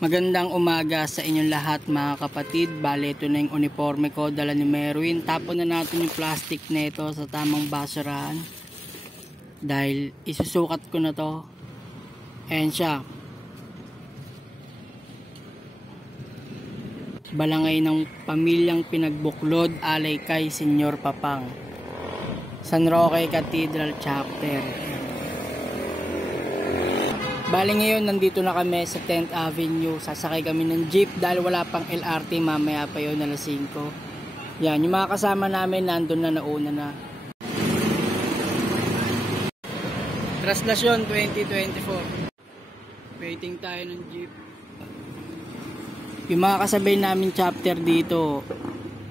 Magandang umaga sa inyong lahat mga kapatid. Bale, ito na yung uniforme ko, dala ni Merwin. Tapon na natin yung plastic nito sa tamang basurahan. Dahil isusukat ko na to. Ayan siya. Balangay ng pamilyang pinagbuklod alay kay Senyor Papang. San Roque Cathedral Chapter. Bali ngayon nandito na kami sa 10th Avenue. Sasakay kami ng jeep dahil wala pang LRT, mamaya pa yun alas 5. Yan, yung mga kasama namin nandun na, nauna na. Traslasyon 2024. Waiting tayo ng jeep. Yung mga kasabay namin chapter dito,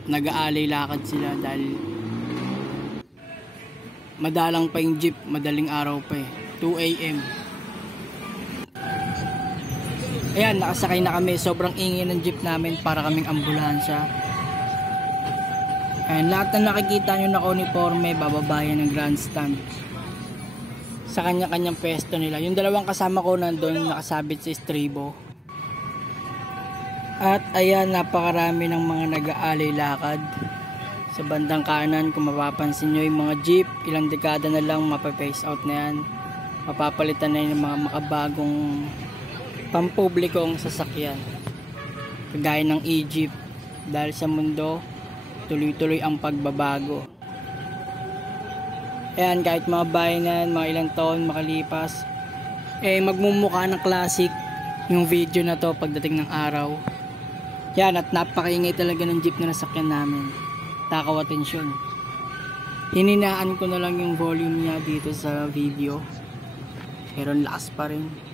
nag-aalay lakad sila dahil madalang pa yung jeep, madaling araw pa eh, 2 AM. Ayan, nakasakay na kami. Sobrang ingay ng jeep namin, para kaming ambulansya. Ayan, lahat na nakikita nyo na uniforme, bababayan ng grandstand sa kanya-kanyang pwesto nila. Yung dalawang kasama ko nandun nakasabit sa estribo. At ayan, napakarami ng mga nag-aalay lakad. Sa bandang kanan, kung mapapansin nyo yung mga jeep, ilang dekada na lang mapapace out na yan. Mapapalitan na yung mga makabagong pampublikong sasakyan kagaya ng Egypt. Dahil sa mundo tuloy-tuloy ang pagbabago. Ayan, kahit mga bayanan, mga ilang taon makalipas, magmumukha ng classic yung video na to pagdating ng araw. Yan, at napakaingay talaga ng jeep na nasakyan namin, takaw atensyon. Hininaan ko na lang yung volume niya dito sa video, pero lakas pa rin.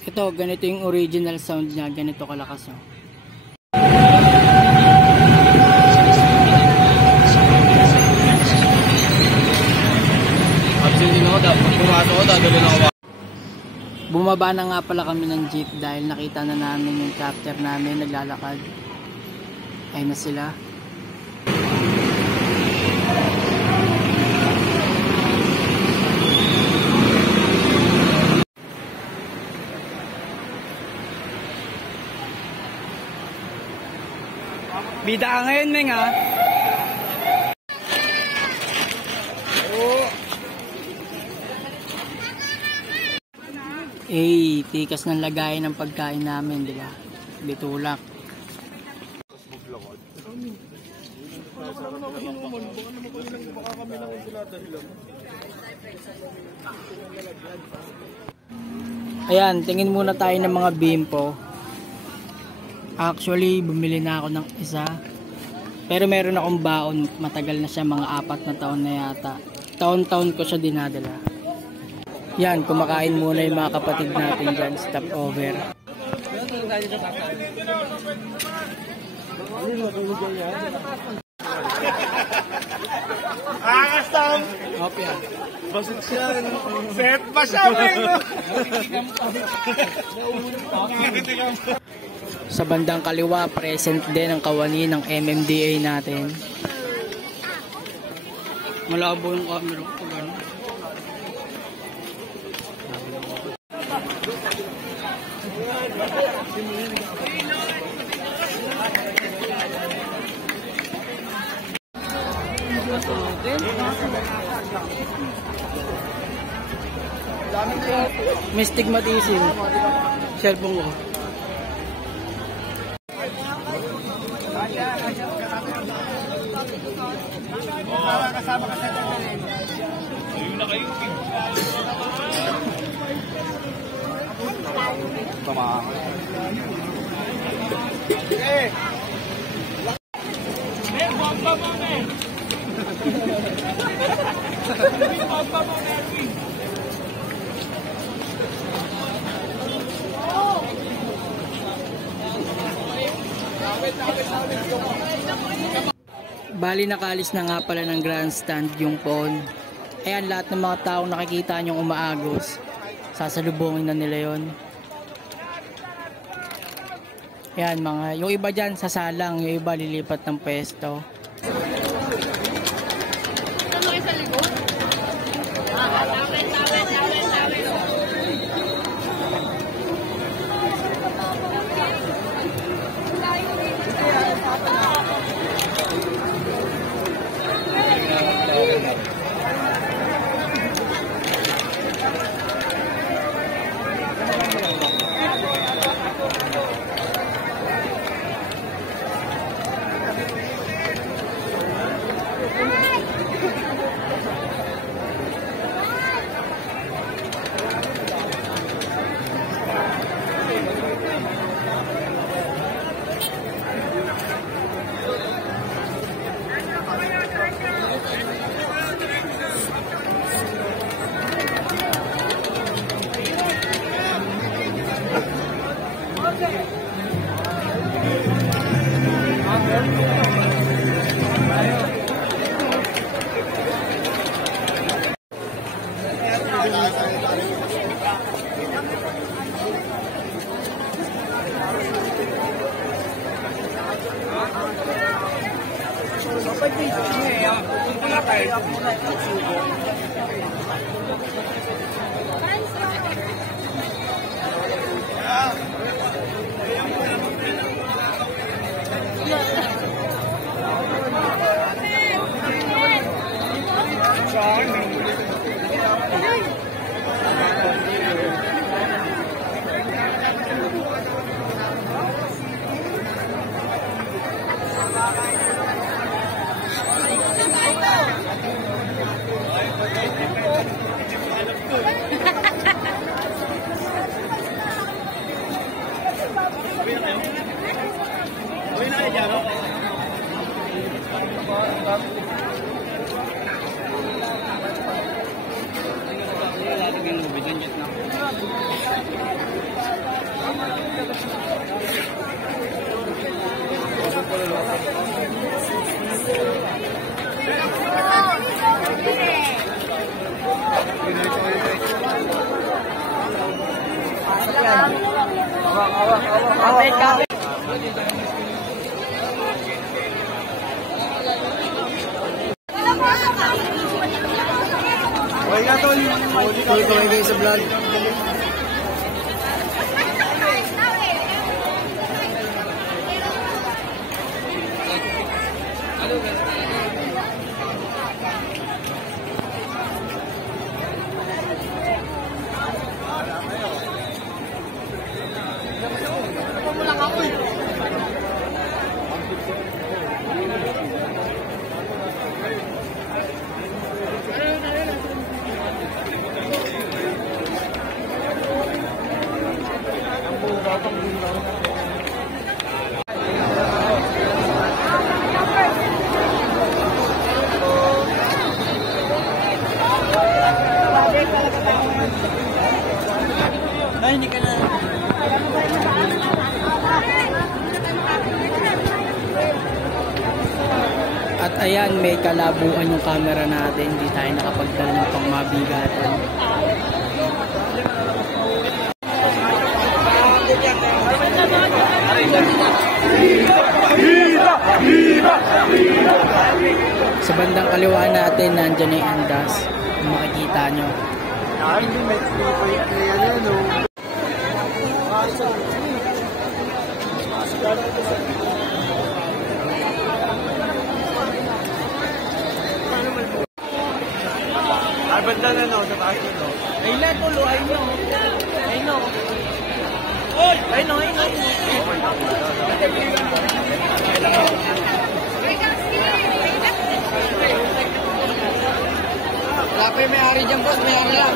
Ito, ganito yung original sound niya, ganito kalakas oh. Bumaba na nga pala kami ng jeep dahil nakita na namin yung chapter namin naglalakad. Ayun na sila. Bida ka ngayon, Meng, ha? Oh. Tikas ng lagay ng pagkain namin, di ba? Bitulak. Ayan, tingin muna tayo ng mga bimpo. Actually, bumili na ako ng isa. Pero meron akong baon. Matagal na siya, mga 4 na taon na yata. Taon-taon ko siya dinadala. Yan, kumakain muna yung mga kapatid natin dyan. Stop over. Akastang! Okay. Basit siya. Set pa siya, men! Sa bandang kaliwa, present din ang kawani ng MMDA natin. Malabo yung camera ko. May stigmatism. Cellphone ko. Kasama ka sa tagalin. Ayun na kayo. Tama. Bomba mo, men! Bomba mo, Merwin! Bali, nakalis na nga pala ng grandstand yung pond. Ayan, lahat ng mga taong nakikita nyong umaagos, sasalubungin na nila yon. Ayan, yung iba dyan sasalang, yung iba lilipat ng pwesto. Tuloy kayo sa vlog. Ay, hindi ka na. At ayan, may kalabuan yung camera natin. Hindi tayo nakapagdala ng pangmabigatan. Sa bandang kaliwa natin, nandyan yung Andas. Kung makikita nyo. Hindi may tipo yan, no? Ay, banda na, no? Sa tayo, no? Ay, tulo, ay no. Ay no. Ay no, ay no. Wala pa yung may-ari dyan, boss. May-ari lang.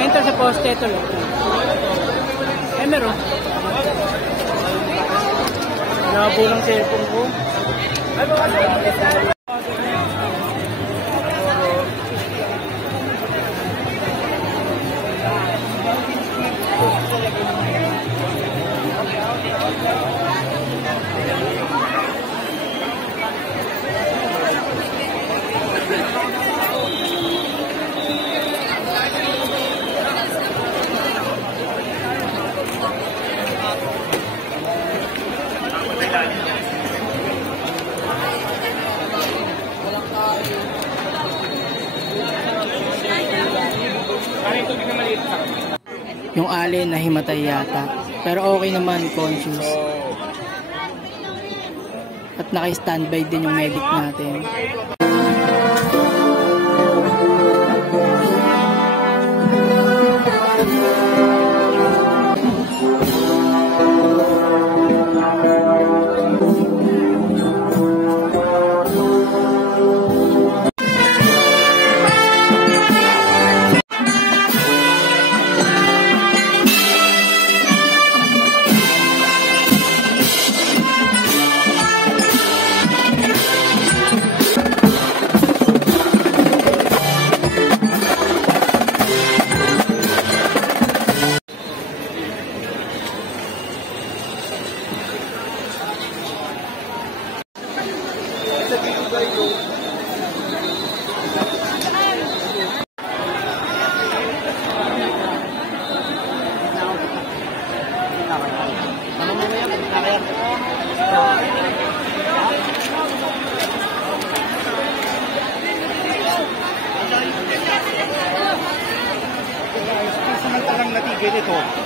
Enter sa poste, ito lang. Eh, meron. Nabo lang cellphone ko. Yung alin nahimatay yata. Pero okay naman, conscious. At naka-standby din yung medic natin.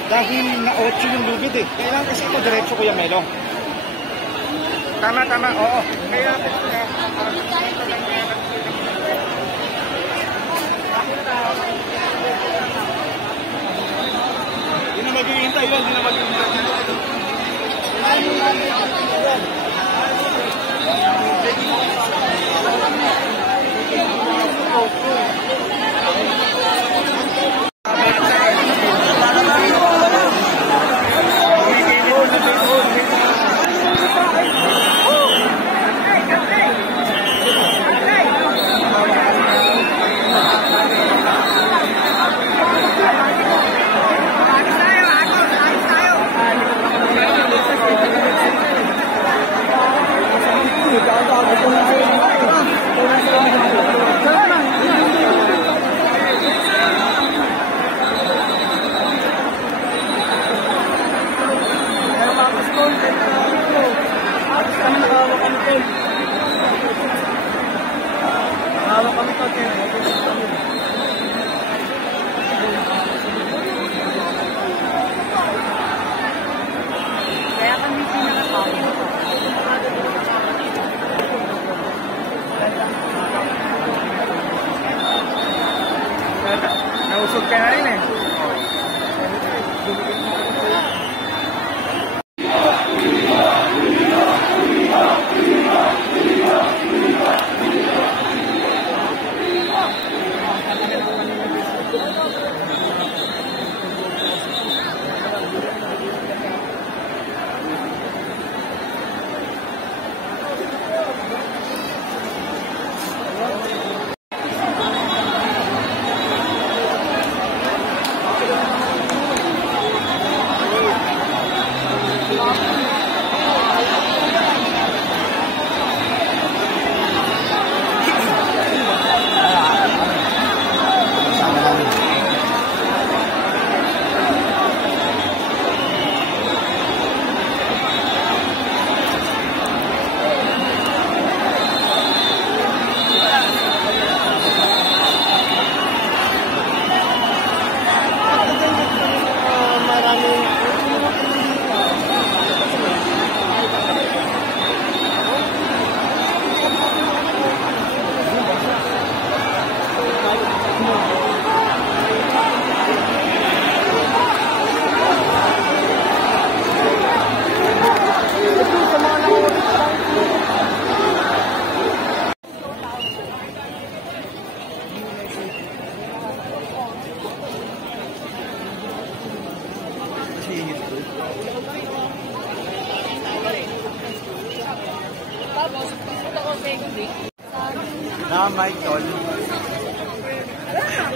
Dahil na 8 yung lubid eh. Kailangan kasi ito diretso Kuya Melo. Tama, oo. Kaya hindi na maghihintay yan, hindi na maghihintay. Nausog ka na rin eh.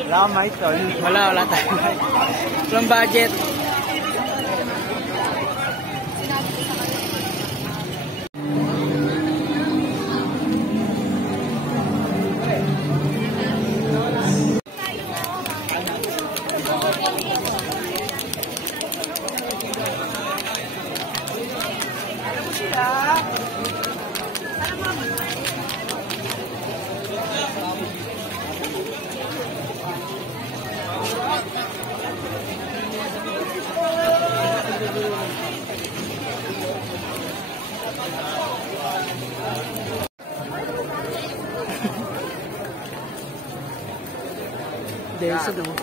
Lamay tol. Wala tayo. Walang budget. There's a door.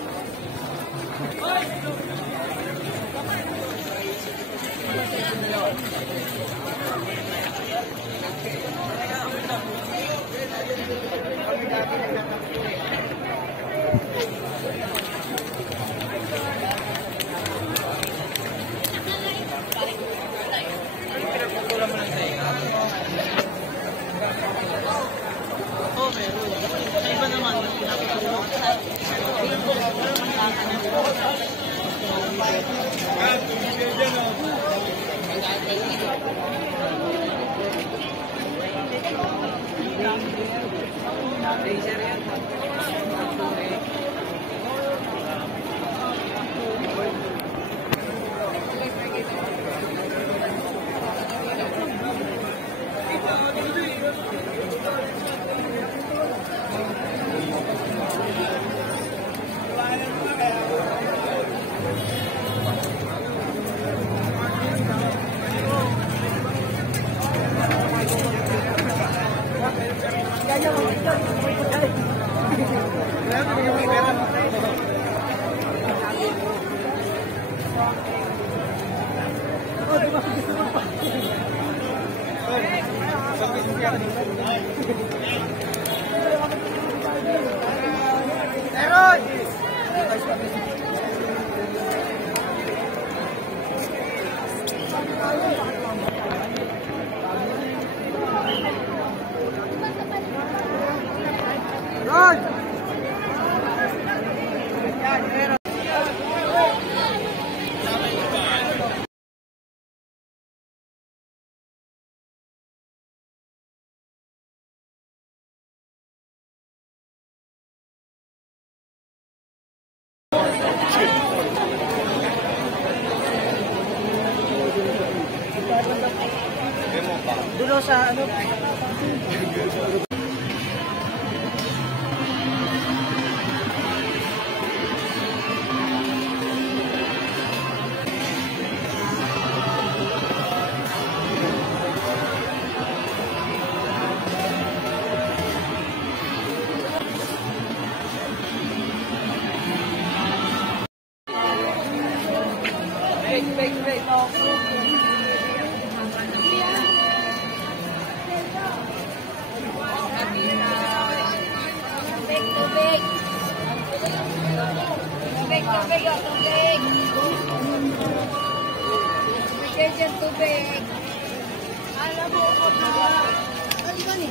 Dulo sa ano?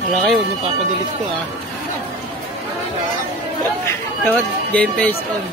Wala kayo, huwag niyo papadelete ko ah. Dapat game face on.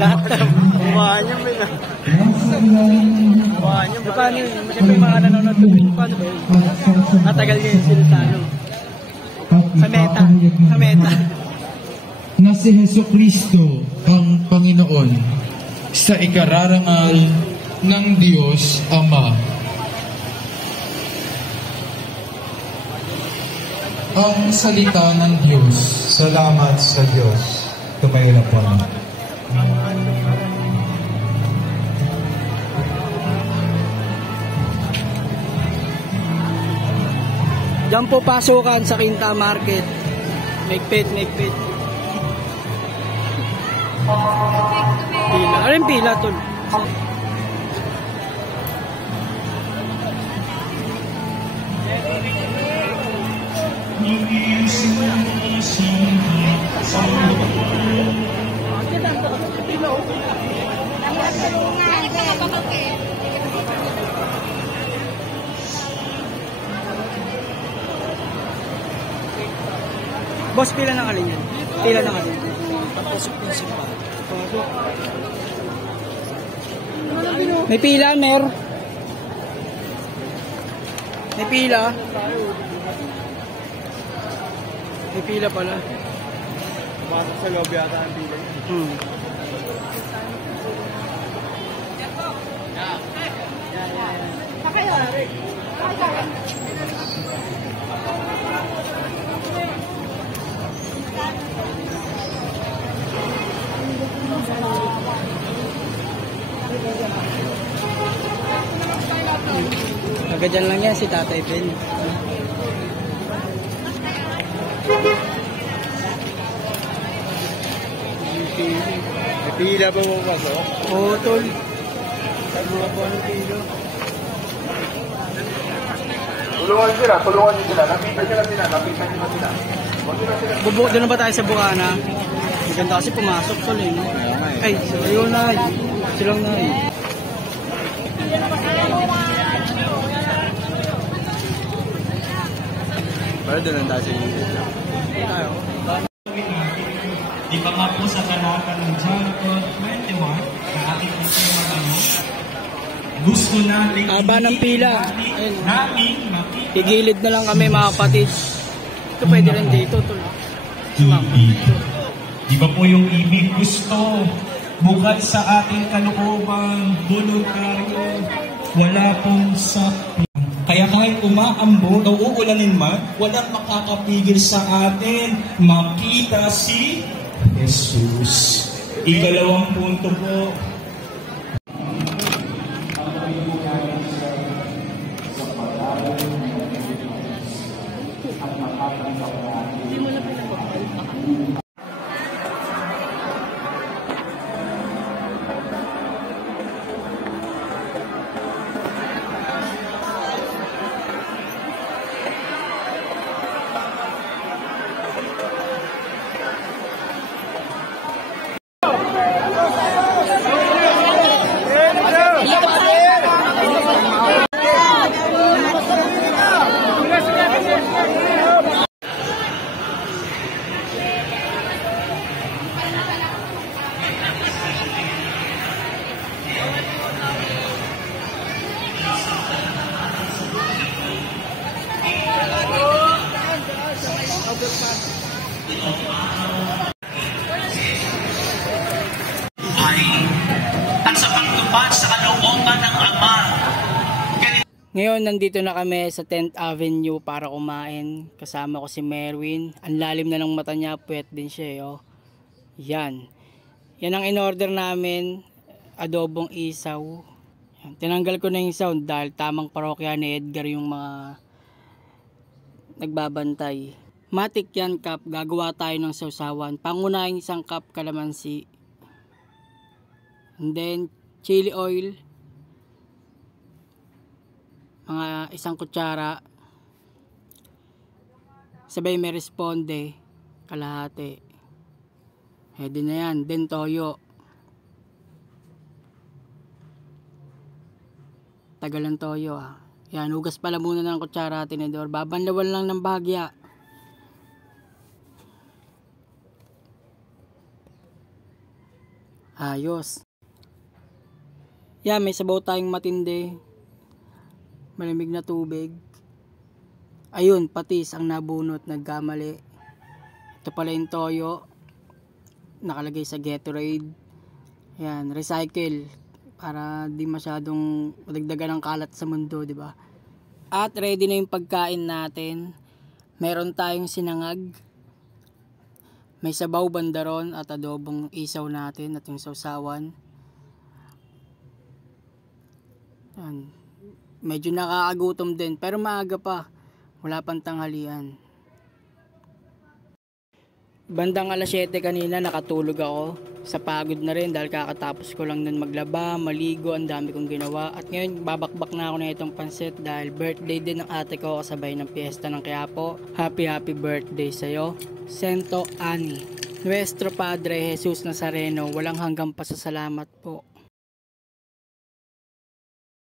Lahat ng bumahan yung may bumahan yung paano yun? Siyempre yung mga nanonood doon, paano ba yun? Matagal yun sila sa ano? Sa meta. Sa meta. Na si Jesucristo ang Panginoon sa ikararangal ng Diyos Ama. Ang salita ng Diyos. Salamat sa Diyos. Tumayo na po. Diyan po pasukan sa Quinta Market. Megpit. Pila. Ano yung pila, tol? Boss, pila ng alin yan? Pila ng alin? Papasok na siya pa. May pila, Mer? May pila? May pila pala. Pumasok sa loob yata ang pila. Agad lang yan si Tatay Ben. May pila ba mo pasok? Oo, tol. Tagluwa po ng kilo. Tulungan niyo sila. Lapitan nyo na sila. Bubuk, doon na ba tayo sa Bukana? Maganda kasi pumasok, tol eh. Ay, ayun na. Silang na eh. Pero doon ang tayo sa inyo. Di ba nga po sa talata ng John 21, ang ating gusto natin Haba ng pila. namin makita Igilid na lang kami mga kapatid. Ito pwede rin dito. ibig. Di ba po yung ibig gusto? Bukod sa ating kalooban, voluntaryo, wala pong sakit. Kaya kahit umaambon o uulanin man, walang makakapigil sa atin makita si Jesus. Ikalawang punto po. At sa pagtupad sa kalooban ng Ama. Ngayon, nandito na kami sa 10th Avenue para kumain. Kasama ko si Merwin. Ang lalim na ng mata niya, puwet din siya. Oh. Yan. Yan ang in-order namin. Adobong isaw. Yan. Tinanggal ko na yung sound dahil tamang parokya ni Edgar yung mga nagbabantay. Matik yan, Kap. Gagawa tayo ng sausawan. Pangunahing isang cup kalamansi. And then, chili oil. Mga isang kutsara. Sabay may responde. Kalahati. Pwede na yan. Then toyo. Tagal ng toyo ah. Yan, hugas pala muna ng kutsara, tinidor. Babanlawan lang ng bahagya. Ayos. Yan, may sabaw tayong matindi. Malamig na tubig. Ayun, patis ang nabunot, nagkamali. Ito pala yung toyo. Nakalagay sa Gatorade. Yan, recycle. Para di masyadong madagdagan ng kalat sa mundo, di ba? At ready na yung pagkain natin. Meron tayong sinangag. May sabaw bandaron at adobong isaw natin at yung sausawan. Yan. Medyo nakakagutom din pero maaga pa. Wala pang tanghalian. Bandang alas 7 kanina nakatulog ako. Sa pagod na rin dahil kakatapos ko lang nun maglaba, maligo, ang dami kong ginawa. At ngayon babakbak na ako na itong pansit dahil birthday din ng ate ko kasabay ng piyesta ng Quiapo. Happy birthday sa'yo, Sento Ani. Nuestro Padre Jesus Nazareno, walang hanggang pasasalamat po.